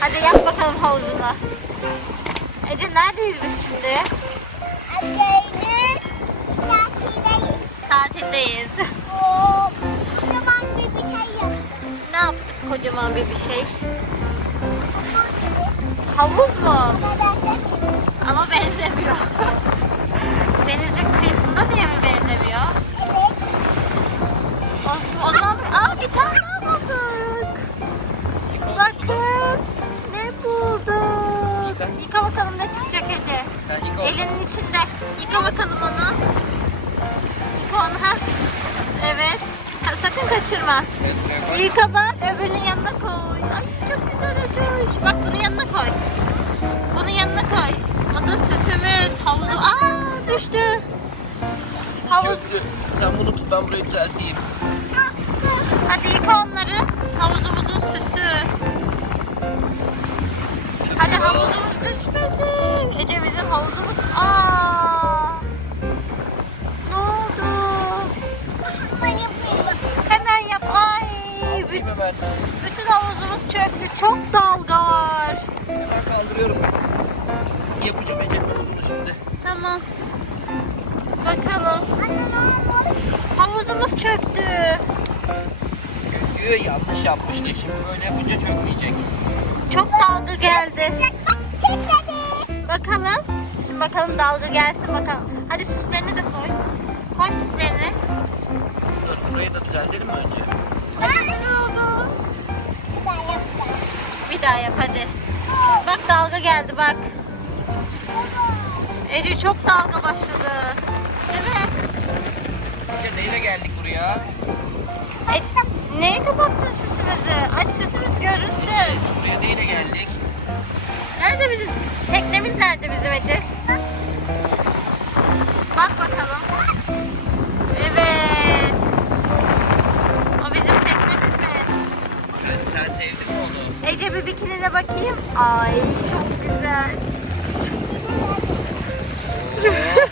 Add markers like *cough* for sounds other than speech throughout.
Hadi yap bakalım havuzunu. Ece neredeyiz biz şimdi? Annenin tatildeyiz. Tatildeyiz. Oo, kocaman bir bir şey yaptık. ne yaptık kocaman bir bir şey? Havuz mu? Ama benzemiyor. *laughs* Denizin kıyısında diye mi benzemiyor? evet. O, o zaman aa bir tane daha bulduk. Sen yıka onu. Elinin içinde. Yıka bakalım onu. Yıka onu ha. Evet. Sakın kaçırma. Evet, buraya koy. Yıka bak öbürünün yanına koy. Ay çok güzel Ece. Bak bunun yanına koy. Bunun yanına koy. O da süsümüz. Havuzu. Aa düştü. Havuz. Sen bunu tut ben burayı düzelteyim. Hadi yıka onları. Havuzumuzun süsü. Hadi havuzumuz düşmesin. Ece havuzumuz. Aa! Ne oldu? Ben. Hemen yap. Ay! Bütün, ben? bütün havuzumuz çöktü. Çok dalga var. Hemen kaldırıyorum ben. Yapacağım Ece havuzunu şimdi. Tamam. Bakalım. Havuzumuz çöktü. Çünkü yanlış yapmıştı. Şimdi böyle yapınca çökmeyecek. Çok dalga geldi. Şimdi bakalım dalga gelsin bakalım. Hadi süslerini de koy. Koy süslerini. Dur burayı da düzeltelim mi önce? Ay, Çok güzel oldu. Bir daha yapacağım. Bir daha yap hadi. Bak dalga geldi bak. Ece çok dalga başladı. Değil mi? Ece neyle geldik buraya? Ece, neye kapattın süsümüzü? Aç süsümüz görünsün. Buraya neyle geldik? Nerede bizim? Teknemiz nerede bizim Ece? Bakayım. Ay çok güzel. *laughs*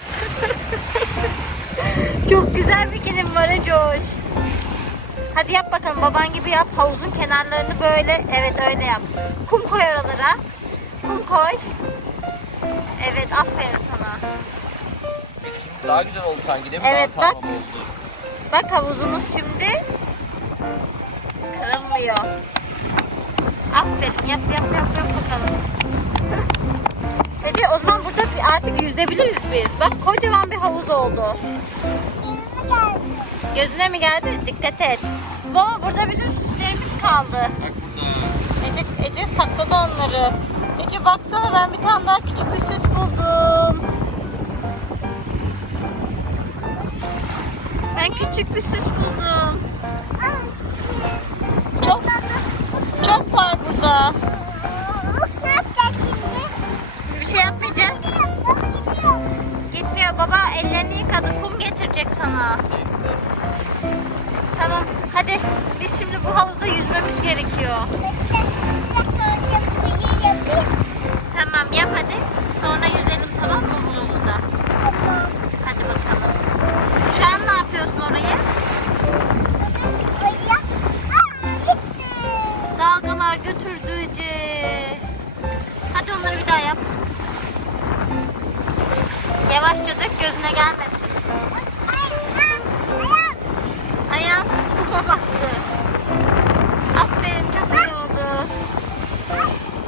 Çok güzel bikinin var Coş. Hadi yap bakalım baban gibi yap. Havuzun kenarlarını böyle evet öyle yap. Kum koy oralara. Kum koy. Evet aferin sana. Daha güzel oldu sanki değil mi? Evet, Daha bak. Bak havuzumuz şimdi kırılmıyor. Aferin yap yap yap yap bakalım. Ece o zaman burada bir- artık yüzebiliriz biz. Bak kocaman bir havuz oldu. Gözüne mi geldi? Dikkat et. Baba burada bizim süslerimiz kaldı. Bak burada. Ece, Ece sakladı onları. Ece baksana ben bir tane daha küçük bir süs buldum. Ben küçük bir süs buldum. Of, ne yapacağız şimdi? Bir şey yapmayacağız. Gitmiyor baba ellerini yıkadı. Kum getirecek sana. Tamam hadi biz şimdi bu havuzda yüzmemiz gerekiyor. Tamam yap hadi. Sonra yüzelim Yavaşça dök gözüne gelmesin. Ayağın su kuma battı. Aferin çok iyi oldu.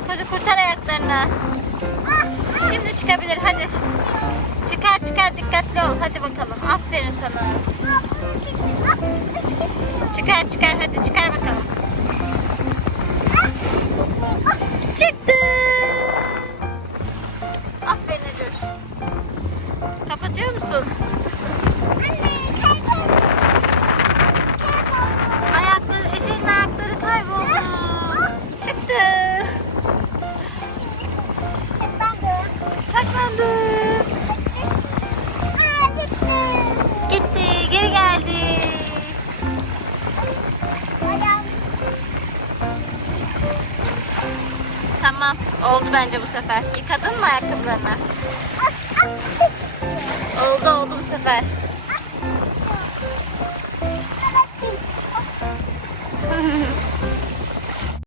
Hadi kurtar ayaklarını. Şimdi çıkabilir hadi. Çıkar çıkar dikkatli ol. Hadi bakalım. Aferin sana. Çıkar çıkar hadi çıkar bakalım. Oldu bence bu sefer. Yıkadın mı ayakkabılarını? Oldu oldu bu sefer.